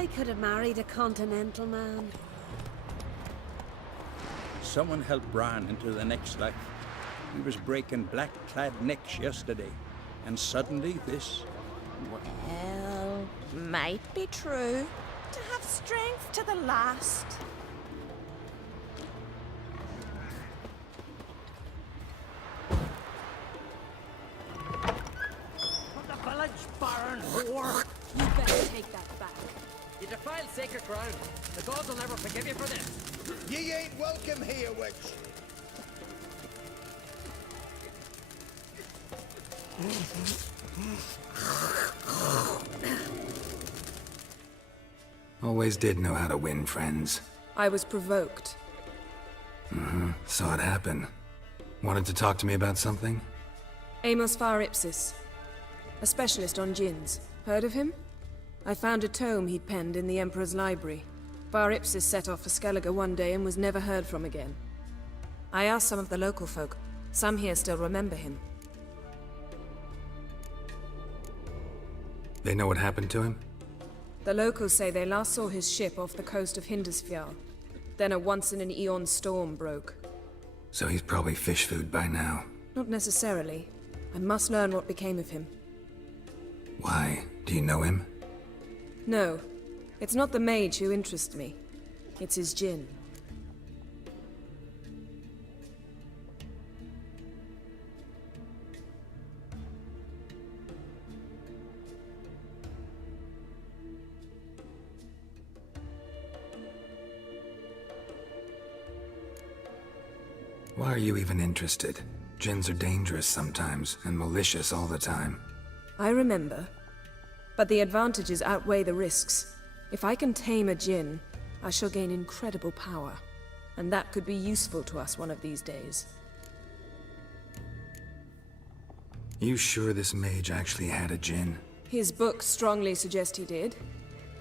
I could have married a continental man. Someone helped Bran into the next life. He was breaking black-clad necks yesterday, and suddenly this. Well, might be true. To have strength to the last. The village baron whore! You better take that back. You defiled sacred ground. The gods will never forgive you for this. Ye ain't welcome here, witch. Always did know how to win friends. I was provoked. Saw it happen. Wanted to talk to me about something? Amos Far Ipsis, a specialist on djinns. Heard of him? I found a tome he'd penned in the Emperor's library. Far Ipsis set off for Skellige one day and was never heard from again. I asked some of the local folk. Some here still remember him. They know what happened to him? The locals say they last saw his ship off the coast of Hindisfjall. Then a once-in-an-eon storm broke. So he's probably fish food by now. Not necessarily. I must learn what became of him. Why? Do you know him? No. It's not the mage who interests me. It's his djinn. Why are you even interested? Djinns are dangerous sometimes, and malicious all the time. I remember. But the advantages outweigh the risks. If I can tame a djinn, I shall gain incredible power. And that could be useful to us one of these days. You sure this mage actually had a djinn? His books strongly suggest he did.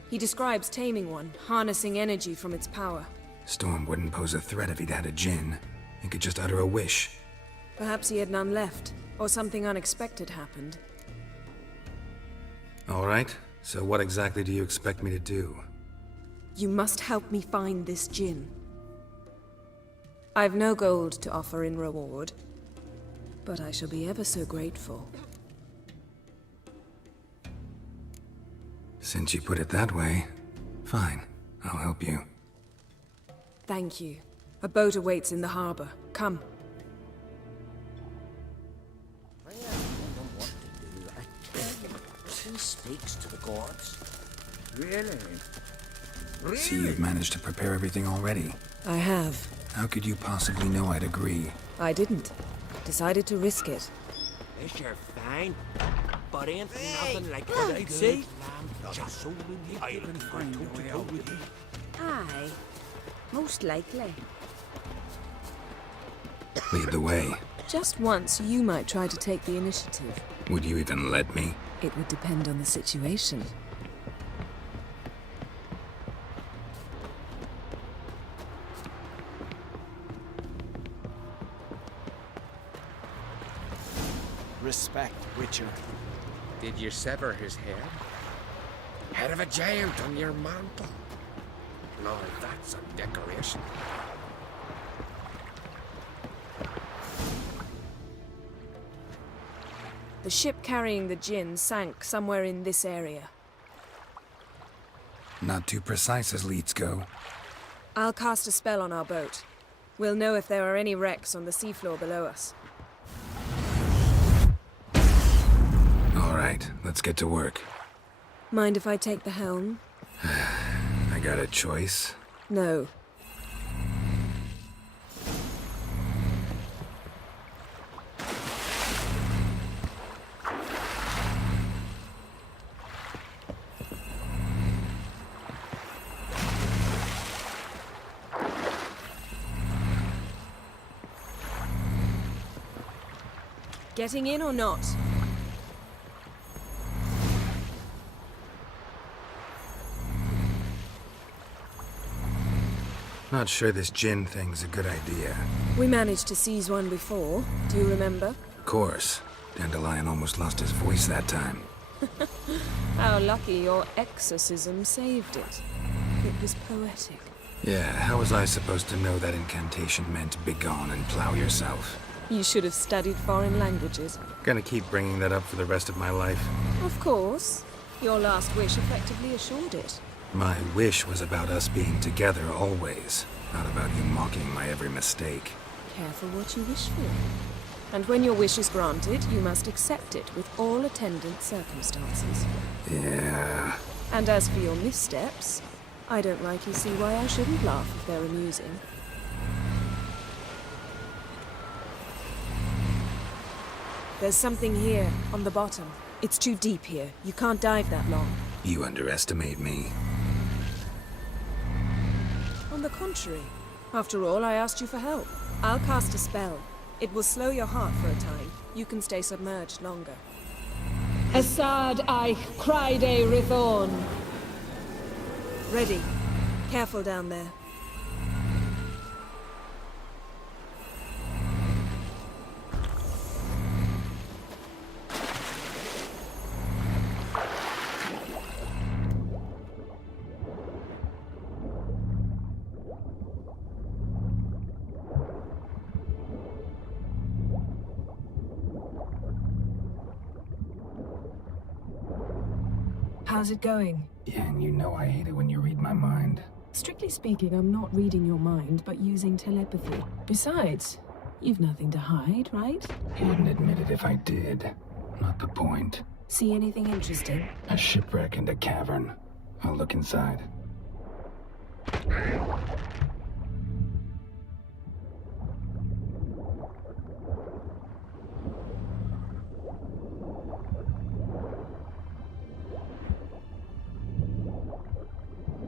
He describes taming one, harnessing energy from its power. Storm wouldn't pose a threat if he'd had a djinn. He could just utter a wish. Perhaps he had none left, or something unexpected happened. All right, so what exactly do you expect me to do? You must help me find this djinn. I've no gold to offer in reward, but I shall be ever so grateful. Since you put it that way, fine, I'll help you. Thank you. A boat awaits in the harbor. Come. I don't know what to do. He speaks to the gods. Really? See, you've managed to prepare everything already. I have. How could you possibly know I'd agree? I didn't. Decided to risk it. This you're fine. But ain't nothing like what I'd say. Just so when you give him with you. Aye. Most likely. Lead the way. Just once, you might try to take the initiative. Would you even let me? It would depend on the situation. Respect, Witcher. Did you sever his head? Head of a giant on your mantle. Lord, that's a decoration. The ship carrying the djinn sank somewhere in this area. Not too precise as leads go. I'll cast a spell on our boat. We'll know if there are any wrecks on the seafloor below us. All right, let's get to work. Mind if I take the helm? I got a choice. No. Getting in or not? Not sure this djinn thing's a good idea. We managed to seize one before. Do you remember? Of course. Dandelion almost lost his voice that time. How lucky your exorcism saved it. It was poetic. Yeah, how was I supposed to know that incantation meant begone and plow yourself? You should have studied foreign languages. Gonna keep bringing that up for the rest of my life. Of course. Your last wish effectively assured it. My wish was about us being together always, not about you mocking my every mistake. Careful what you wish for. And when your wish is granted, you must accept it with all attendant circumstances. Yeah. And as for your missteps, I don't rightly see why I shouldn't laugh if they're amusing. There's something here, on the bottom. It's too deep here. You can't dive that long. You underestimate me. On the contrary. After all, I asked you for help. I'll cast a spell. It will slow your heart for a time. You can stay submerged longer. Assad I Cryde Rithorn. Ready. Careful down there. How's it going? Yeah, and you know I hate it when you read my mind. Strictly speaking, I'm not reading your mind, but using telepathy. Besides, you've nothing to hide, right? Wouldn't admit it if I did. Not the point. See anything interesting? A shipwreck and a cavern. I'll look inside.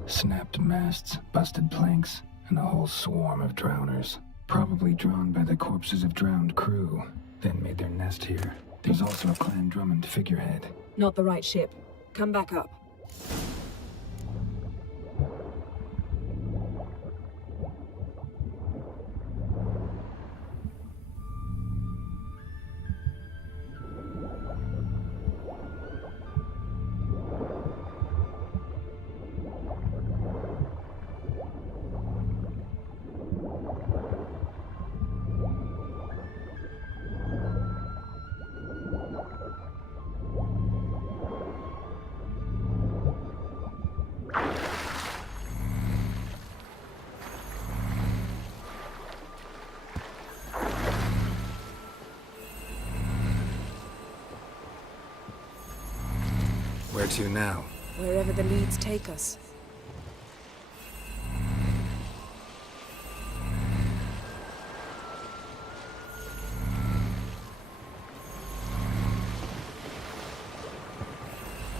Snapped masts, busted planks, and a whole swarm of drowners. Probably drawn by the corpses of drowned crew, then made their nest here. There's also a Clan Drummond figurehead. Not the right ship. Come back up. Where to now? Wherever the leads take us.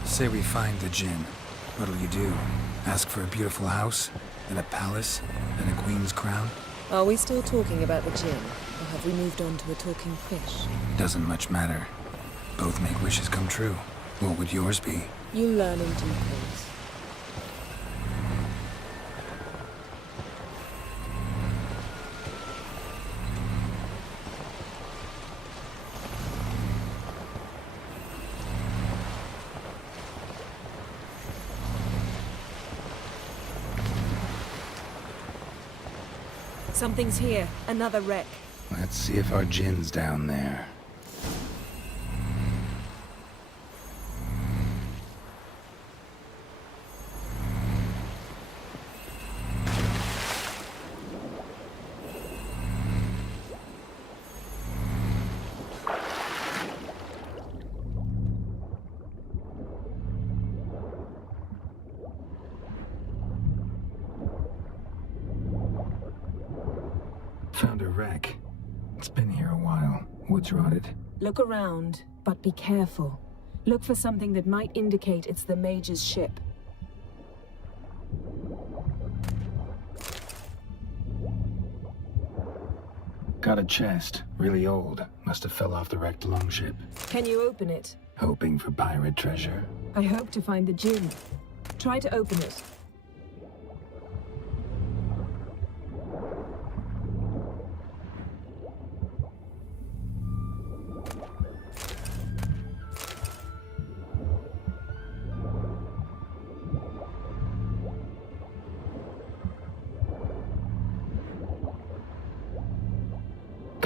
Say we find the Jinn. What'll you do? Ask for a beautiful house? Then a palace? Then a queen's crown? Are we still talking about the Jinn? Or have we moved on to a talking fish? Doesn't much matter. Both make wishes come true. What would yours be? You learn in due course. Something's here. Another wreck. Let's see if our Jinn's down there. Found a wreck. It's been here a while. Wood's rotted. Look around, but be careful. Look for something that might indicate it's the Mage's ship. Got a chest. Really old. Must have fell off the wrecked longship. Can you open it? Hoping for pirate treasure. I hope to find the Jinn. Try to open it.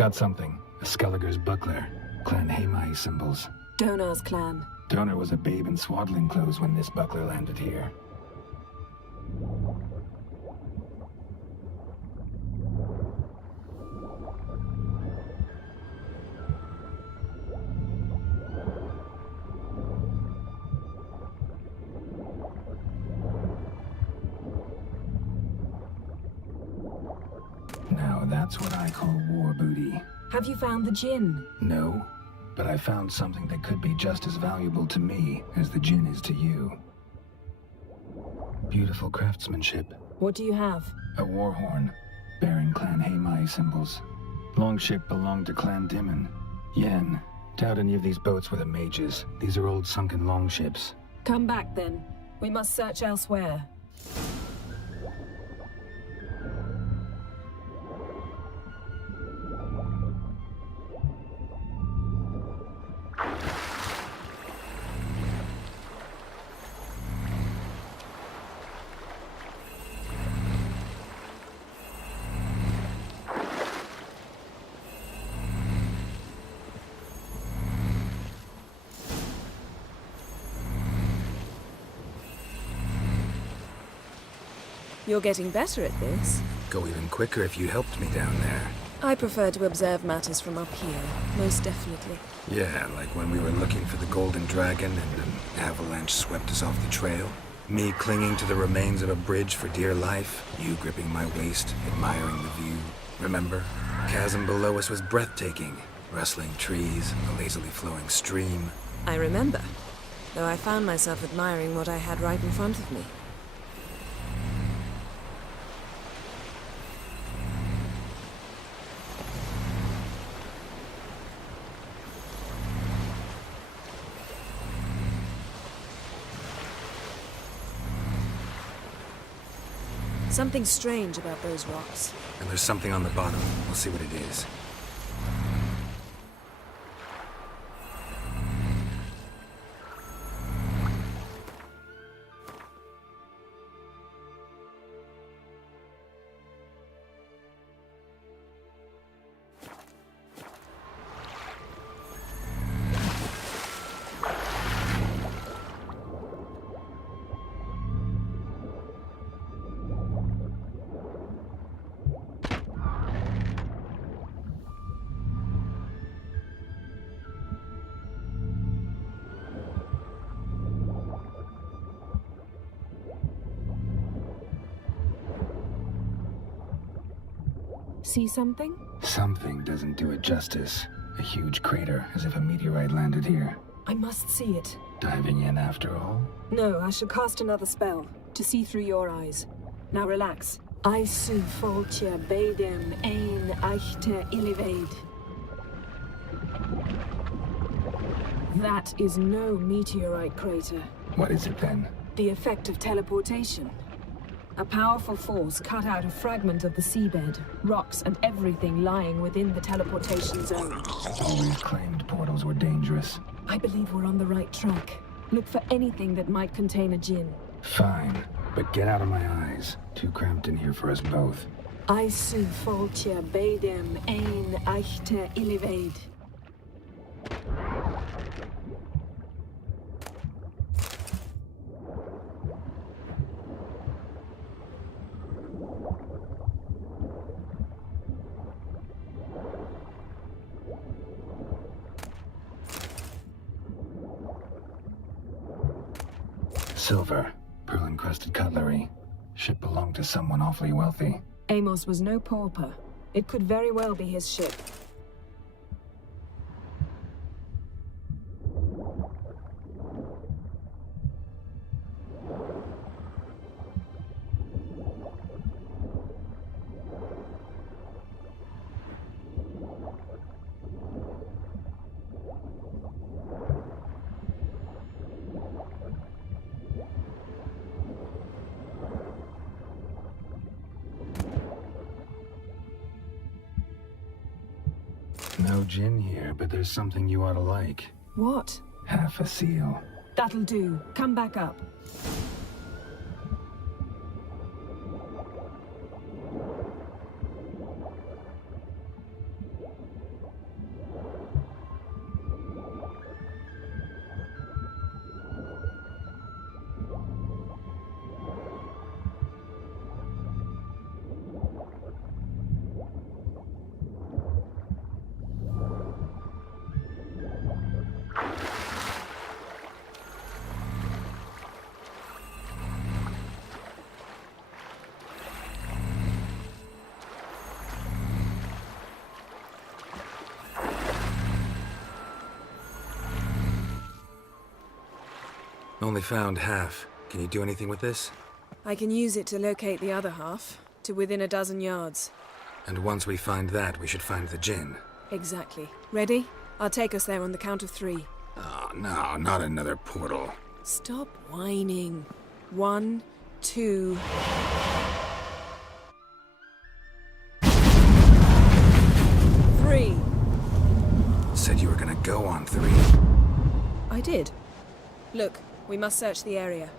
Got something. A Skelliger's buckler. Clan Haemai symbols. Donar's clan. Donar was a babe in swaddling clothes when this buckler landed here. Now that's what I call war booty. Have you found the Jinn? No, but I found something that could be just as valuable to me as the Jinn is to you. Beautiful craftsmanship. What do you have? A war horn, bearing Clan Haemai symbols. Longship belonged to Clan Dimon. Yen, doubt any of these boats were the mages. These are old sunken longships. Come back then. We must search elsewhere. You're getting better at this. Go even quicker if you helped me down there. I prefer to observe matters from up here, most definitely. Yeah, like when we were looking for the Golden Dragon and an avalanche swept us off the trail. Me clinging to the remains of a bridge for dear life, you gripping my waist, admiring the view. Remember? The chasm below us was breathtaking. Rustling trees, a lazily flowing stream. I remember, though I found myself admiring what I had right in front of me. Something strange about those rocks. And there's something on the bottom. We'll see what it is. See something? Something doesn't do it justice. A huge crater, as if a meteorite landed here. I must see it. Diving in after all? No, I shall cast another spell, to see through your eyes. Now relax. Aisu foltja beidem ein eichte illivaid. That is no meteorite crater. What is it then? The effect of teleportation. A powerful force cut out a fragment of the seabed, rocks and everything lying within the teleportation zone. Always claimed portals were dangerous. I believe we're on the right track. Look for anything that might contain a Jinn. Fine, but get out of my eyes. Too cramped in here for us both. Aisu foltja beidem ein eichte illivaid. Silver, pearl-encrusted cutlery. Ship belonged to someone awfully wealthy. Amos was no pauper. It could very well be his ship. No gin here, but there's something you ought to like. What? Half a seal. That'll do. Come back up. Only found half. Can you do anything with this? I can use it to locate the other half, to within a dozen yards. And once we find that, we should find the Jinn. Exactly. Ready? I'll take us there on the count of 3. Oh, no, not another portal. Stop whining. 1, 2... Said you were gonna go on 3. I did. Look, we must search the area.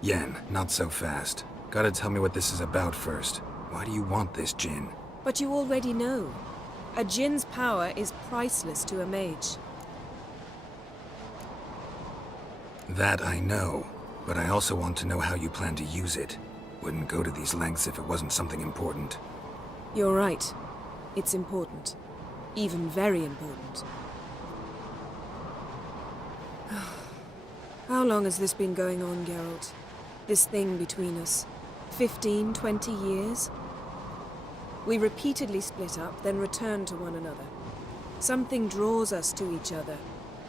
Yen, not so fast. Gotta tell me what this is about first. Why do you want this Jinn? But you already know. A Jinn's power is priceless to a mage. That I know, but I also want to know how you plan to use it. Wouldn't go to these lengths if it wasn't something important. You're right. It's important. Even very important. How long has this been going on, Geralt? This thing between us? 15, 20 years? We repeatedly split up, then returned to one another. Something draws us to each other,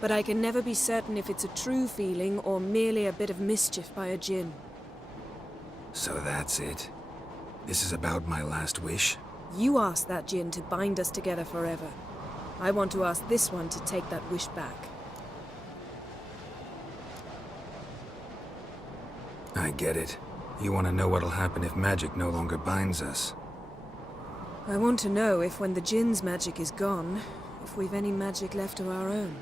but I can never be certain if it's a true feeling or merely a bit of mischief by a Jinn. So that's it. This is about my last wish? You asked that Jinn to bind us together forever. I want to ask this one to take that wish back. I get it. You want to know what'll happen if magic no longer binds us. I want to know if when the Jinn's magic is gone, if we've any magic left of our own.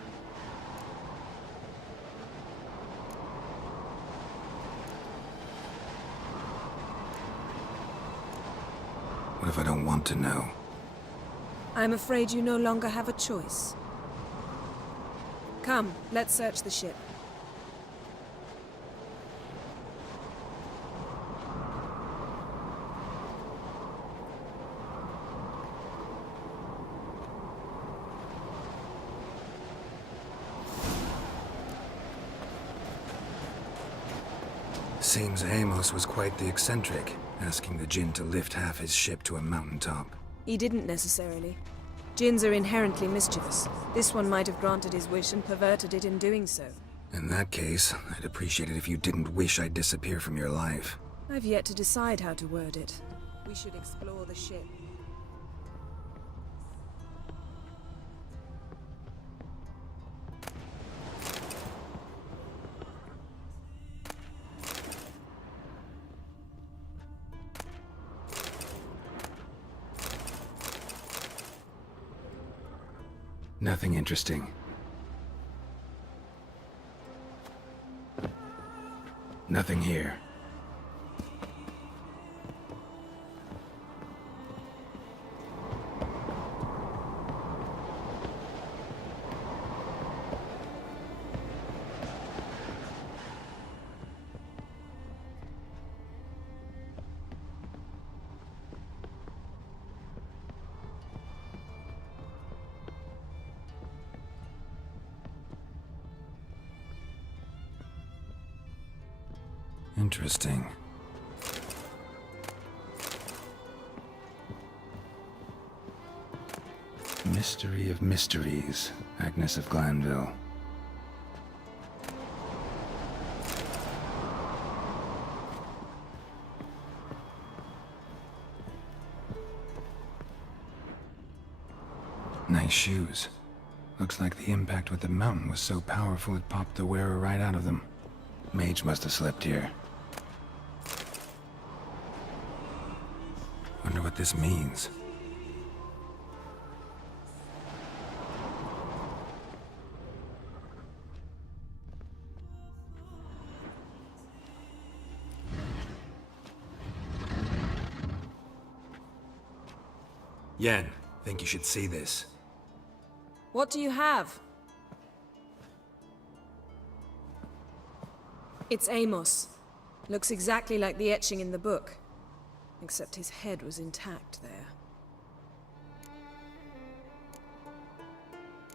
What if I don't want to know? I'm afraid you no longer have a choice. Come, let's search the ship. Seems Amos was quite the eccentric, asking the Jinn to lift half his ship to a mountaintop. He didn't necessarily. Jinns are inherently mischievous. This one might have granted his wish and perverted it in doing so. In that case, I'd appreciate it if you didn't wish I'd disappear from your life. I've yet to decide how to word it. We should explore the ship. Nothing interesting. Nothing here. Interesting. Mystery of Mysteries, Agnes of Glanville. Nice shoes. Looks like the impact with the mountain was so powerful it popped the wearer right out of them. Mage must have slept here. Wonder what this means. Yen, think you should see this. What do you have? It's Amos. Looks exactly like the etching in the book. Except his head was intact there.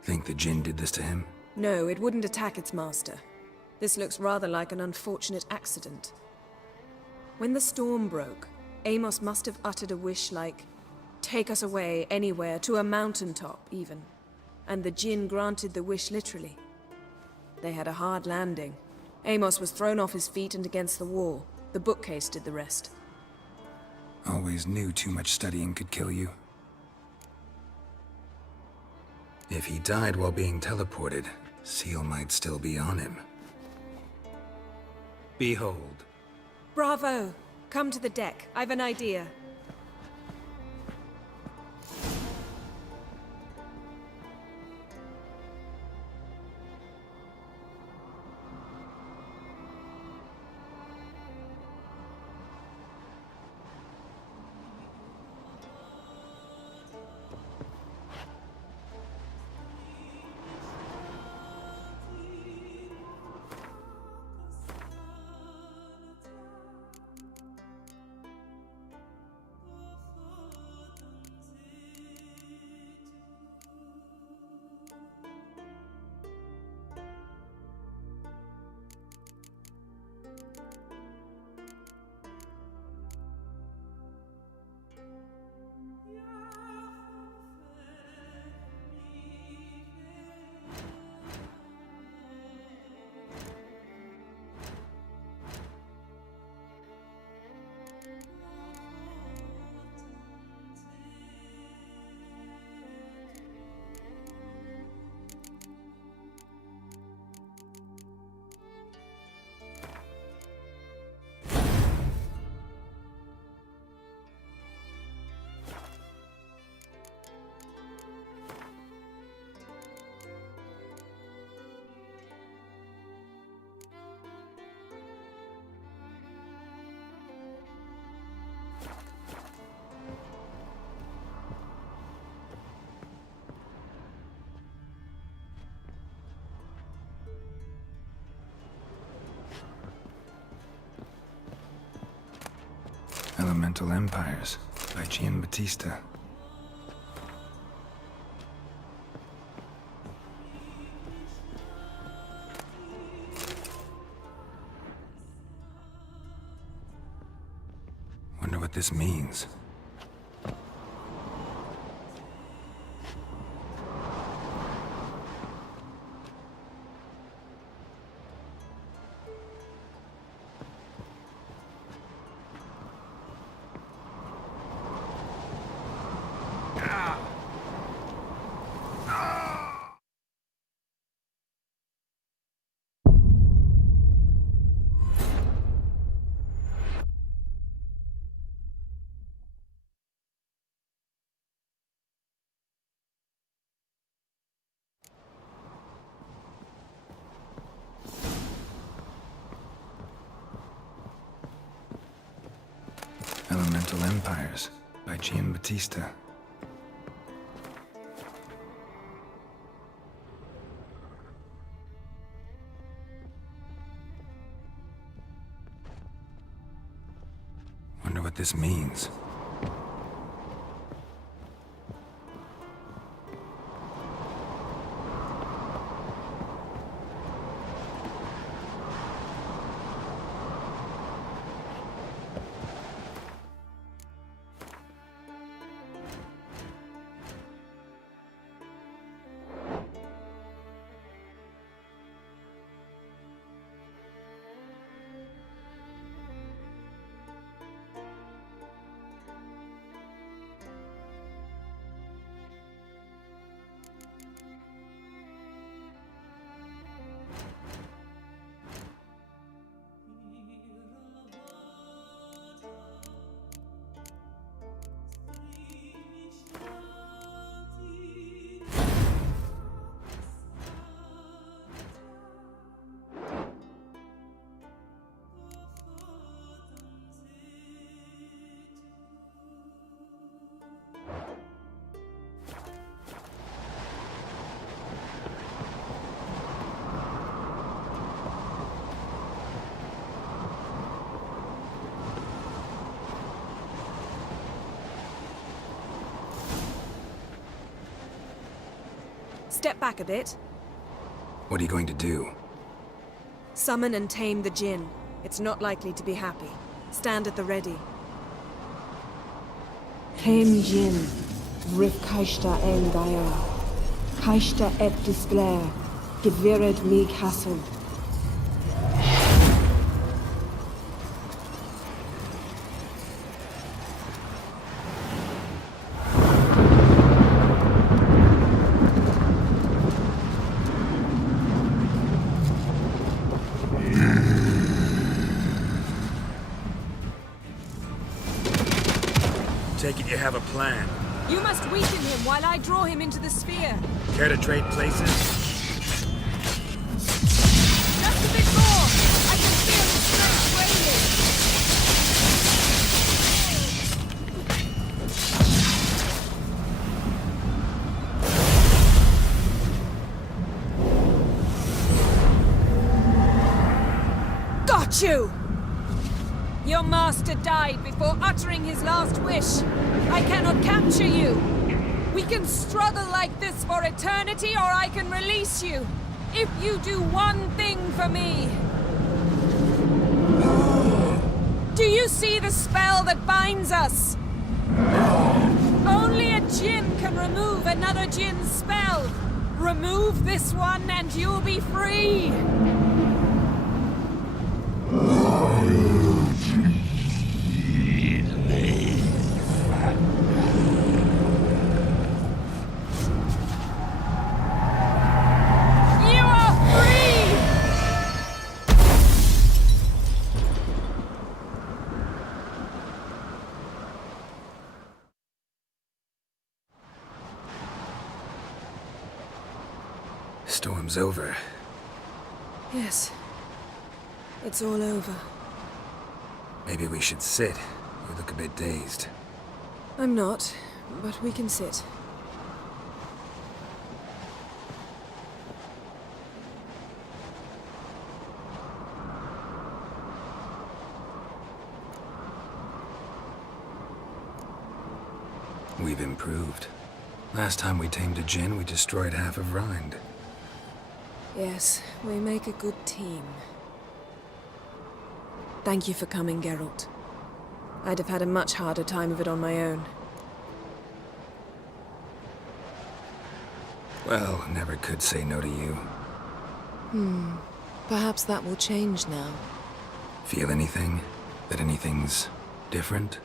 Think the Jinn did this to him? No, it wouldn't attack its master. This looks rather like an unfortunate accident. When the storm broke, Amos must have uttered a wish like, "Take us away, anywhere, to a mountaintop, even." And the Jinn granted the wish literally. They had a hard landing. Amos was thrown off his feet and against the wall. The bookcase did the rest. Always knew too much studying could kill you. If he died while being teleported, Seal might still be on him. Behold. Bravo! Come to the deck. I've an idea. Elemental Empires by Giambattista. Wonder what this means. Elemental Empires by Giambattista. Wonder what this means. Step back a bit. What are you going to do? Summon and tame the Jinn. It's not likely to be happy. Stand at the ready. Tame Jinn, Rif Kaishta Engaya, Kaishta et Displer, Gevired Mi Castle. you have a plan. You must weaken him while I draw him into the sphere. Care to trade places? Just a bit more! I can feel his strength waning! Got you! Your master died before uttering his last wish. I cannot capture you. We can struggle like this for eternity, or I can release you. If you do one thing for me. Do you see the spell that binds us? Only a djinn can remove another djinn's spell. Remove this one and you'll be free. Storm's over. Yes. It's all over. Maybe we should sit. You look a bit dazed. I'm not, but we can sit. We've improved. Last time we tamed a djinn, we destroyed half of Rind. Yes, we make a good team. Thank you for coming, Geralt. I'd have had a much harder time of it on my own. Well, never could say no to you. Perhaps that will change now. Feel anything? That anything's different?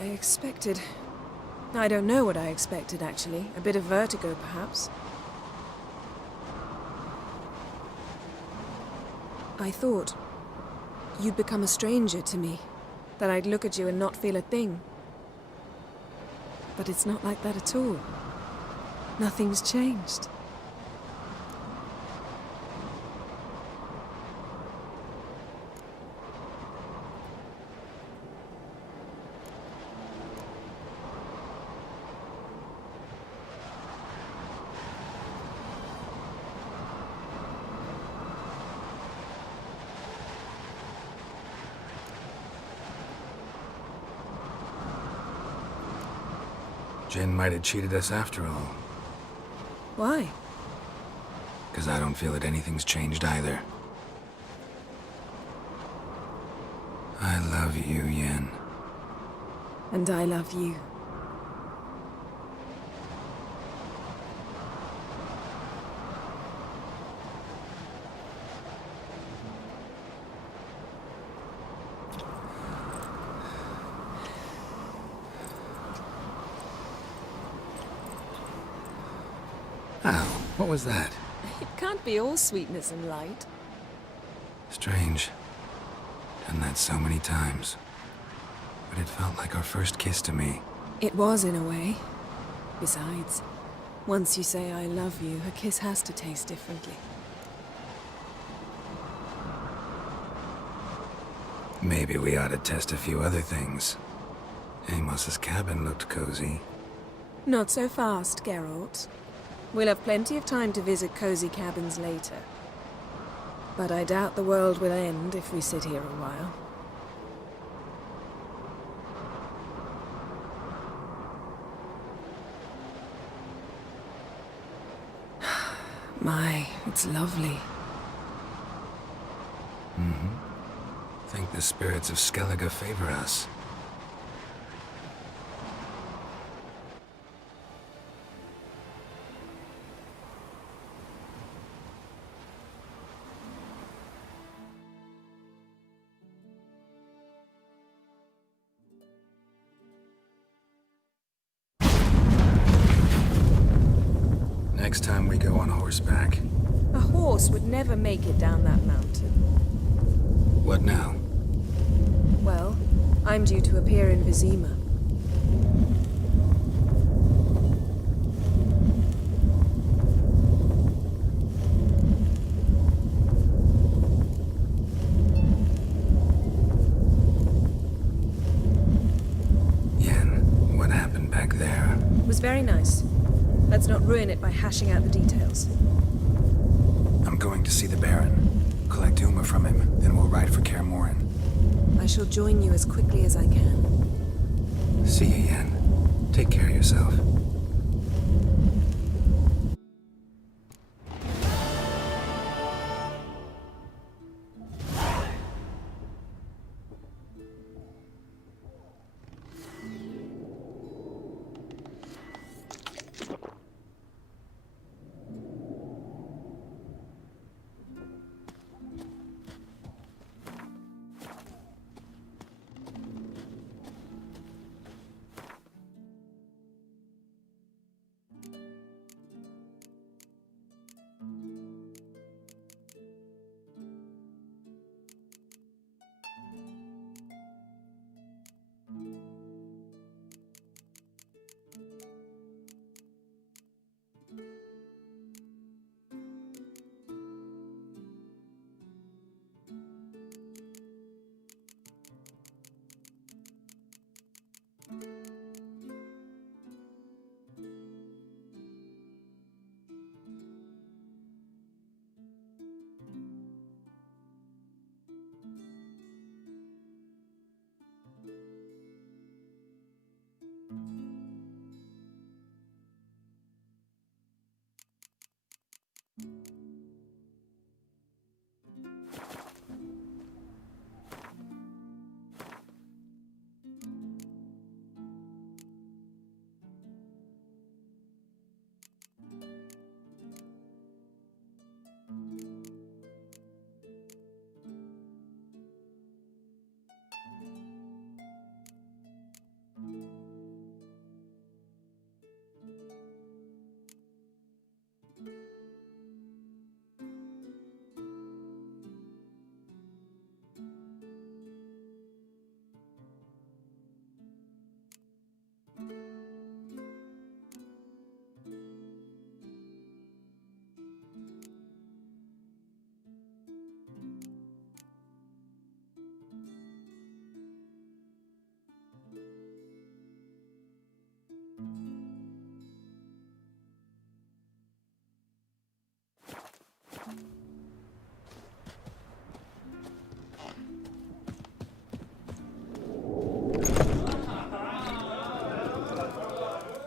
I expected... I don't know what I expected, actually. A bit of vertigo, perhaps. I thought you'd become a stranger to me, that I'd look at you and not feel a thing. But it's not like that at all. Nothing's changed. Jinn might have cheated us after all. Why? Because I don't feel that anything's changed either. I love you, Yen. And I love you. Ow, what was that? It can't be all sweetness and light. Strange. Done that so many times. But it felt like our first kiss to me. It was, in a way. Besides, once you say I love you, a kiss has to taste differently. Maybe we ought to test a few other things. Amos's cabin looked cozy. Not so fast, Geralt. We'll have plenty of time to visit cozy cabins later. But I doubt the world will end if we sit here a while. My, it's lovely. Think the spirits of Skellige favor us. Next time we go on horseback. A horse would never make it down that mountain. What now? Well, I'm due to appear in Vizima. Yen, what happened back there? It was very nice. Let's not ruin it by hashing out the details. I'm going to see the Baron. Collect Uma from him, then we'll ride for Kaer Morhen. I shall join you as quickly as I can. See you, Yen. Take care of yourself.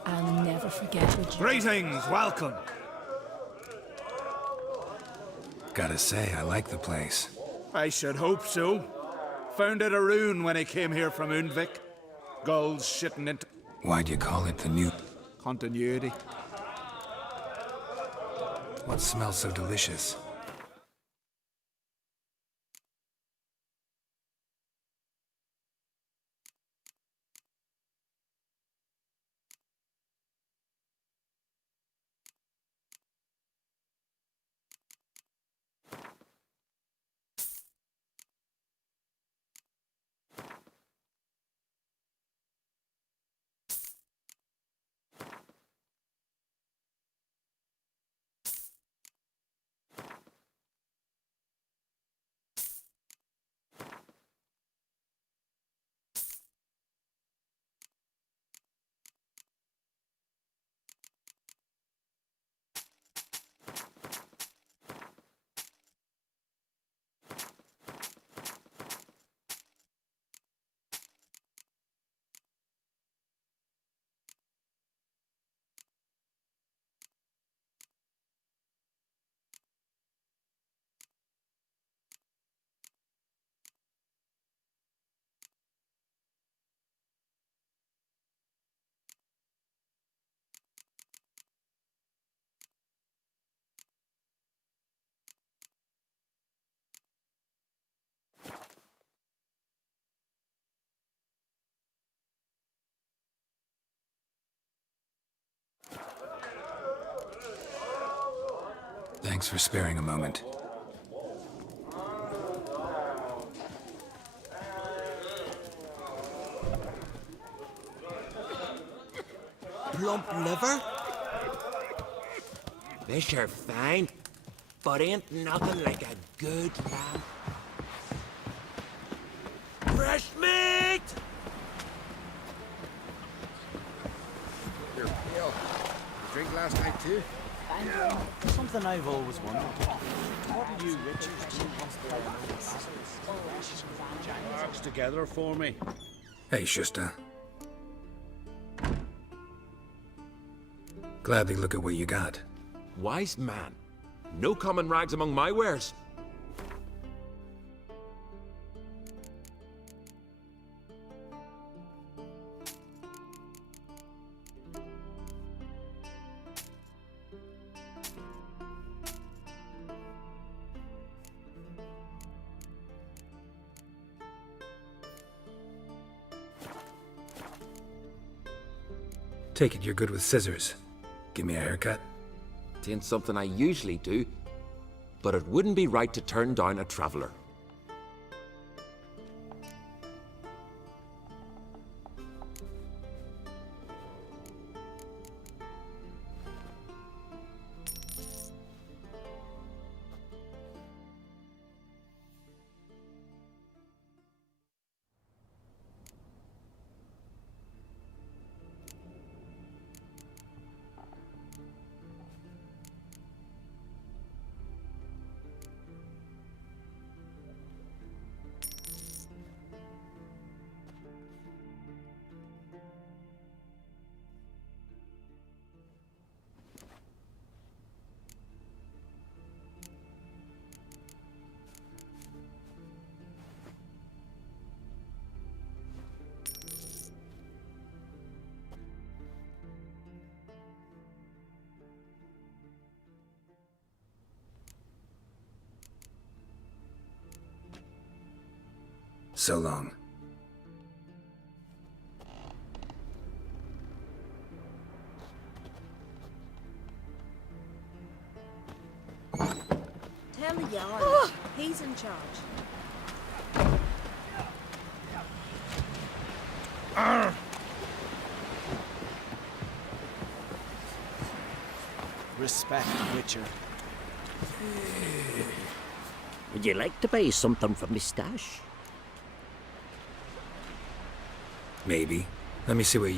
I'll never forget the Greetings, welcome. Gotta say, I like the place. I should hope so. Found it a rune when I came here from Undvik. Gulls shitting into Why'd you call it the new... continuity. What smells so delicious? Thanks for sparing a moment. lump liver? Fish are fine, but ain't nothing like a good lamb. Fresh meat! You're pale. You drink last night too? Something I've always wondered. What do you Richards do once they're Box together for me. Hey, Shusta. Gladly look at what you got. Wise man. No common rags among my wares. Take it you're good with scissors. Give me a haircut. It ain't something I usually do, but it wouldn't be right to turn down a traveler. So long. Tell the Jarl. He's in charge. Respect, Witcher. Would you like to buy something from me stash? Maybe. Let me see what you...